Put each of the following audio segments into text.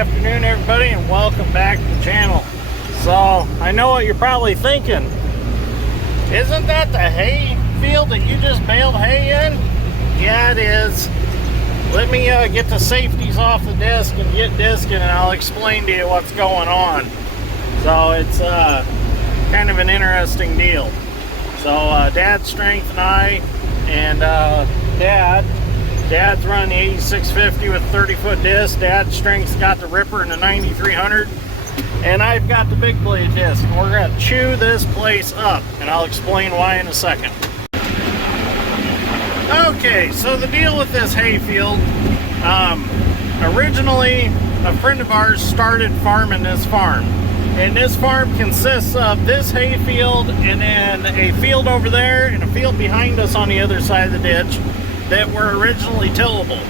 afternoon, everybody, and welcome back to the channel. So, I know what you're probably thinking. Isn't that the hay field that you just baled hay in? Yeah, it is. Let me get the safeties off the disc and get discing, and I'll explain to you what's going on. So, it's kind of an interesting deal. So, Dad's strength and I, and Dad's running the 8650 with 30-foot disc. Dad's strength's got the Ripper and the 9300. And I've got the big blade disc. And we're going to chew this place up. And I'll explain why in a second. Okay, so the deal with this hay field. Originally, a friend of ours started farming this farm. And this farm consists of this hay field and then a field over there and a field behind us on the other side of the ditch that were originally tillable.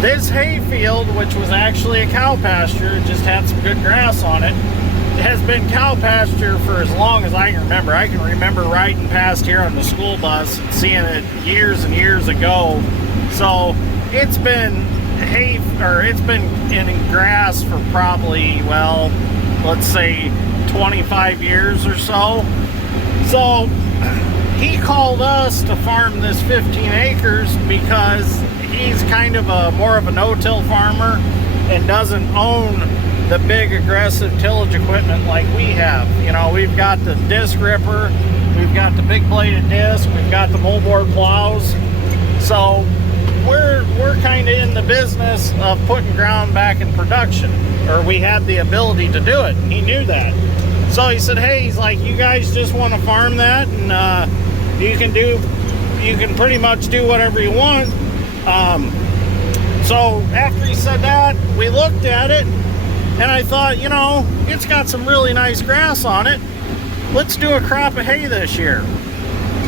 This hay field, which was actually a cow pasture, just had some good grass on it, has been cow pasture for as long as I can remember. I can remember riding past here on the school bus and seeing it years and years ago. So it's been hay, or it's been in grass for probably, well, let's say 25 years or so. So he called us to farm this 15 acres because he's kind of more of a no-till farmer and doesn't own the big aggressive tillage equipment like we have. You know, we've got the disc ripper, we've got the big bladed disc, we've got the moldboard plows. So we're kind of in the business of putting ground back in production, or we had the ability to do it, and he knew that. So he said, hey, he's like, you guys just want to farm that, and you can pretty much do whatever you want. So after he said that, we looked at it, and I thought, you know, it's got some really nice grass on it. Let's do a crop of hay this year.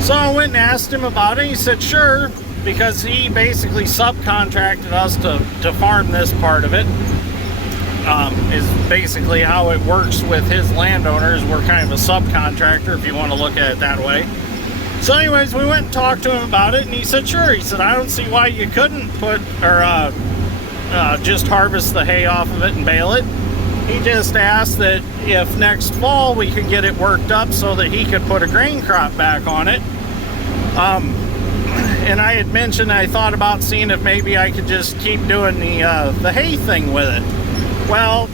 So I went and asked him about it. He said, sure, because he basically subcontracted us to farm this part of it. Is basically how it works with his landowners. We're kind of a subcontractor, if you want to look at it that way. So anyways, we went and talked to him about it, and he said, sure. He said, I don't see why you couldn't put, or just harvest the hay off of it and bale it. He just asked that if next fall we could get it worked up so that he could put a grain crop back on it. And I had mentioned I thought about seeing if maybe I could just keep doing the hay thing with it. Well,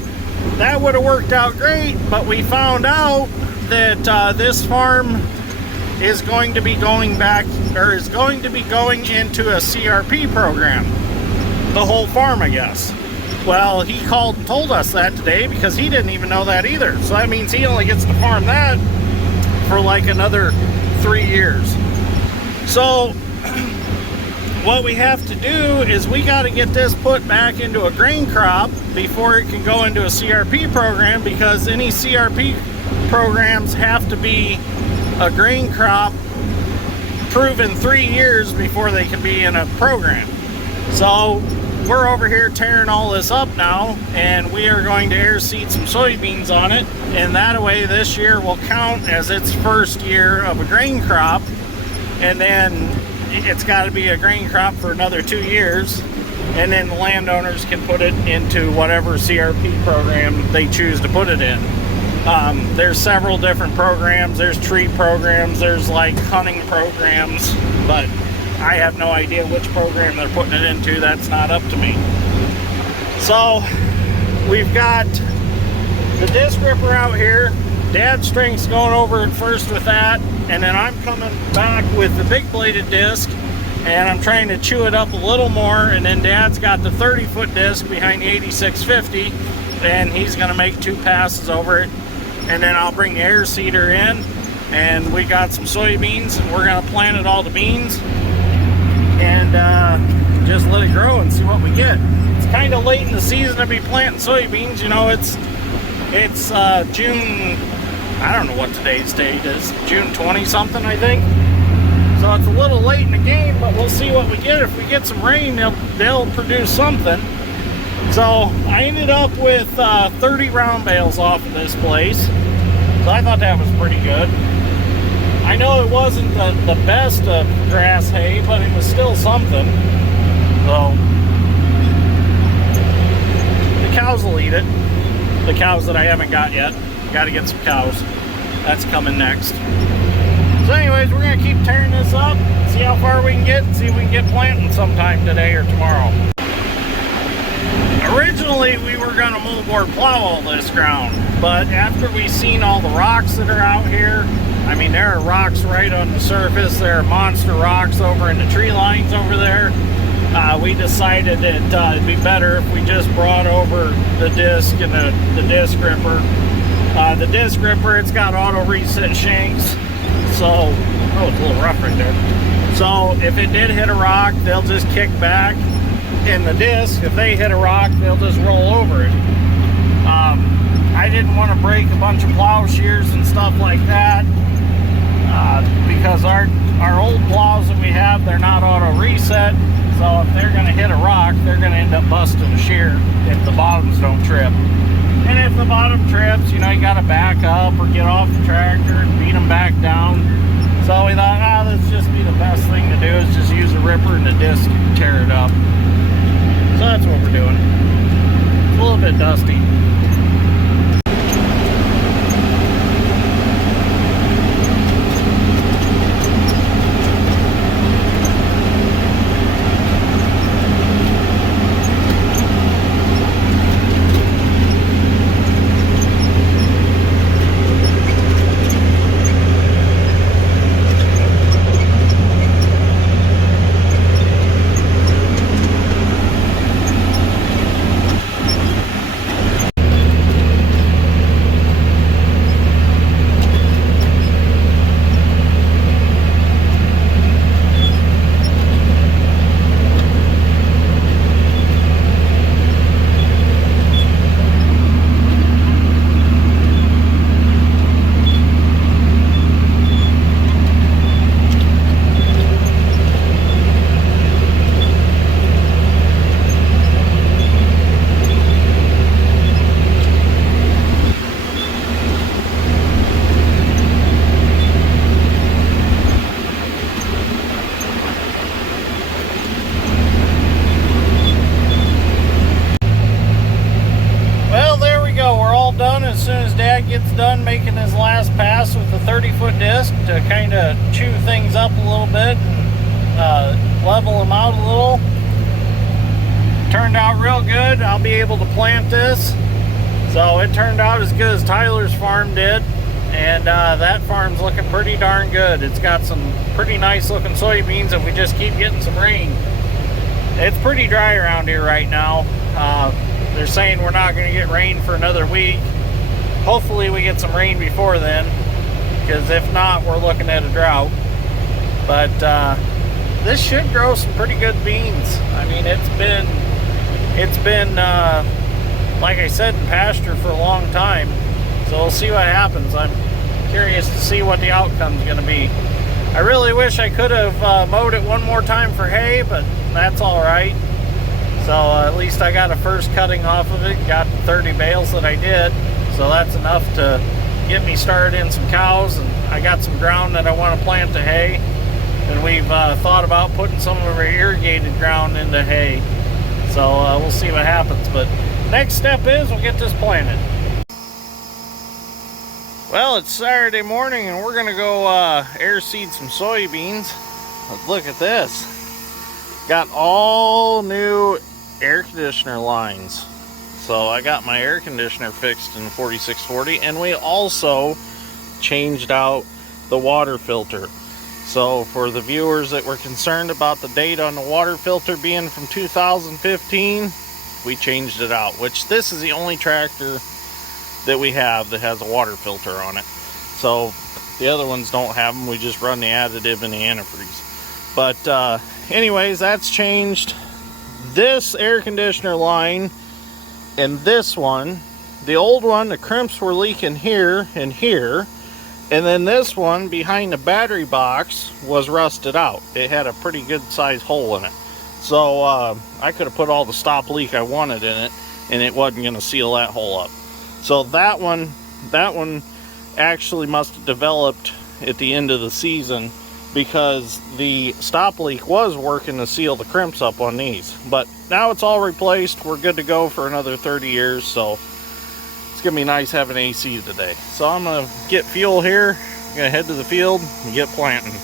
that would have worked out great, but we found out that this farm is going to be going back, or is going to be going into a CRP program. The whole farm, I guess. Well, he called and told us that today because he didn't even know that either. So that means he only gets to farm that for like another 3 years. So what we have to do is we got to get this put back into a grain crop before it can go into a CRP program, because any CRP programs have to be a grain crop proven 3 years before they can be in a program. So we're over here tearing all this up now, and we are going to air seed some soybeans on it, and that way this year will count as its first year of a grain crop, and then it's got to be a grain crop for another 2 years, and then the landowners can put it into whatever CRP program they choose to put it in. There's several different programs. There's tree programs, there's like hunting programs, but I have no idea which program they're putting it into. That's not up to me. So we've got the disc ripper out here. Dad's strength's going over it first with that, and then I'm coming back with the big bladed disc, and I'm trying to chew it up a little more, and then Dad's got the 30-foot disc behind the 8650, and he's going to make 2 passes over it, and then I'll bring the air seeder in, and we got some soybeans, and we're going to plant it all to beans, and just let it grow and see what we get. It's kind of late in the season to be planting soybeans. You know, it's June, I don't know what today's date is, June 20 something, I think. So it's a little late in the game, but we'll see what we get. If we get some rain, they'll produce something. So I ended up with 30 round bales off of this place. So I thought that was pretty good. I know it wasn't the best of grass hay, but it was still something. So the cow cows will eat it. The cows that I haven't got yet. Got to get some cows. That's coming next. So anyways, we're going to keep tearing this up, see how far we can get, and see if we can get planting sometime today or tomorrow. Originally, we were going to moldboard plow all this ground, but after we seen all the rocks that are out here, I mean, there are rocks right on the surface. There are monster rocks over in the tree lines over there. We decided that it'd be better if we just brought over the disc and the disc gripper. The disc gripper, it's got auto reset shanks, so, oh, it's a little rough right there. So if it did hit a rock, they'll just kick back. In the disc, if they hit a rock, they'll just roll over it. I didn't want to break a bunch of plow shears and stuff like that, because our old plows that we have, they're not auto reset. So if they're going to hit a rock, they're going to end up busting a shear if the bottoms don't trip. And if the bottom trips, you know, you got to back up or get off the tractor and beat them back down. So we thought, let's just be the best thing to do is just use a ripper and the disc and tear it up. So that's what we're doing. It's a little bit dusty. As soon as Dad gets done making his last pass with the 30-foot disc to kind of chew things up a little bit and level them out a little. Turned out real good. I'll be able to plant this. So it turned out as good as Tyler's farm did, and that farm's looking pretty darn good. It's got some pretty nice looking soybeans if we just keep getting some rain. It's pretty dry around here right now. They're saying we're not going to get rain for another week. Hopefully we get some rain before then, because if not, we're looking at a drought. But this should grow some pretty good beans. I mean, it's been like I said, in pasture for a long time. So we'll see what happens. I'm curious to see what the outcome's going to be. I really wish I could have mowed it one more time for hay, but that's all right. So at least I got a first cutting off of it. Got 30 bales that I did. So that's enough to get me started in some cows, and I got some ground that I want to plant to hay, and we've thought about putting some of our irrigated ground into hay. So we'll see what happens, but next step is we'll get this planted. Well, it's Saturday morning and we're gonna go air seed some soybeans. Let's look at this. Got all new air conditioner lines. So I got my air conditioner fixed in 4640, and we also changed out the water filter. So for the viewers that were concerned about the date on the water filter being from 2015, we changed it out, which this is the only tractor that we have that has a water filter on it. So the other ones don't have them. We just run the additive and the antifreeze. But anyways, that's changed. This air conditioner line and this one, the old one, the crimps were leaking here and here, and then this one behind the battery box was rusted out. It had a pretty good size hole in it. So I could have put all the stop leak I wanted in it, and it wasn't going to seal that hole up. So that one actually must have developed at the end of the season, because the stop leak was working to seal the crimps up on these. But now it's all replaced. We're good to go for another 30 years, so it's gonna be nice having AC today. So I'm gonna get fuel here, I'm gonna head to the field and get planting.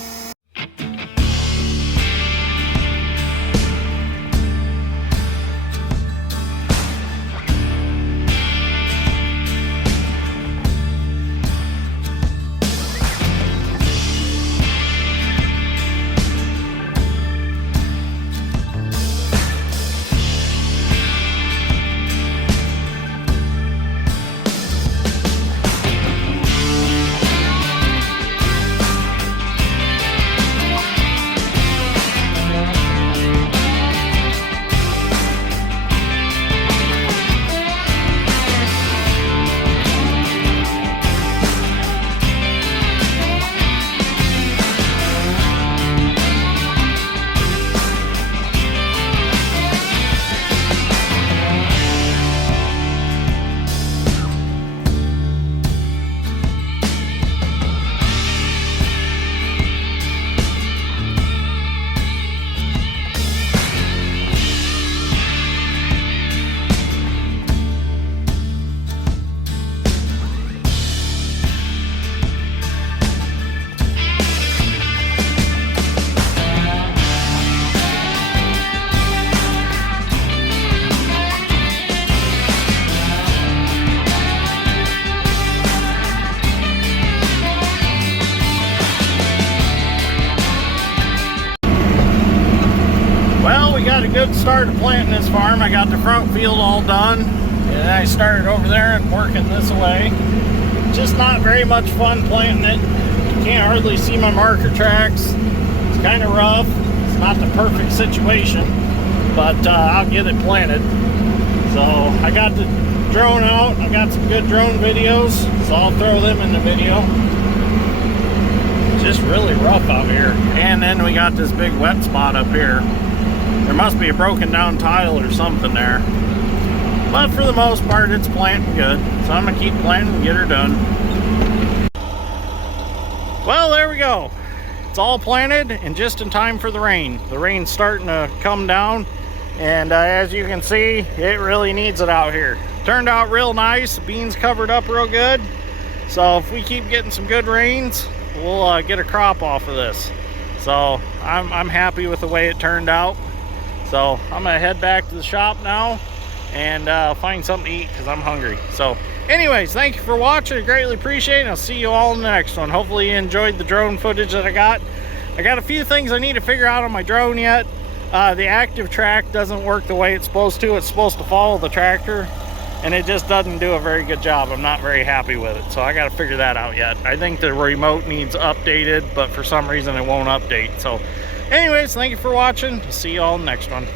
Well, we got a good start of planting this farm. I got the front field all done, and I started over there and working this away. Just not very much fun planting it. You can't hardly see my marker tracks. It's kind of rough. It's not the perfect situation, but I'll get it planted. So I got the drone out. I got some good drone videos, so I'll throw them in the video. It's just really rough out here. And then we got this big wet spot up here. There must be a broken down tile or something there. But for the most part, it's planting good. So I'm gonna keep planting and get her done. Well, there we go. It's all planted and just in time for the rain. The rain's starting to come down, and as you can see, it really needs it out here. Turned out real nice. The beans covered up real good. So if we keep getting some good rains, we'll get a crop off of this. So I'm happy with the way it turned out. So I'm gonna head back to the shop now and find something to eat because I'm hungry. So anyways, thank you for watching. I greatly appreciate it. I'll see you all in the next one. Hopefully you enjoyed the drone footage that I got. I got a few things I need to figure out on my drone yet. The active track doesn't work the way it's supposed to. It's supposed to follow the tractor, and it just doesn't do a very good job. I'm not very happy with it, so I got to figure that out yet. I think the remote needs updated, but for some reason it won't update. So anyways, thank you for watching. See you all in the next one.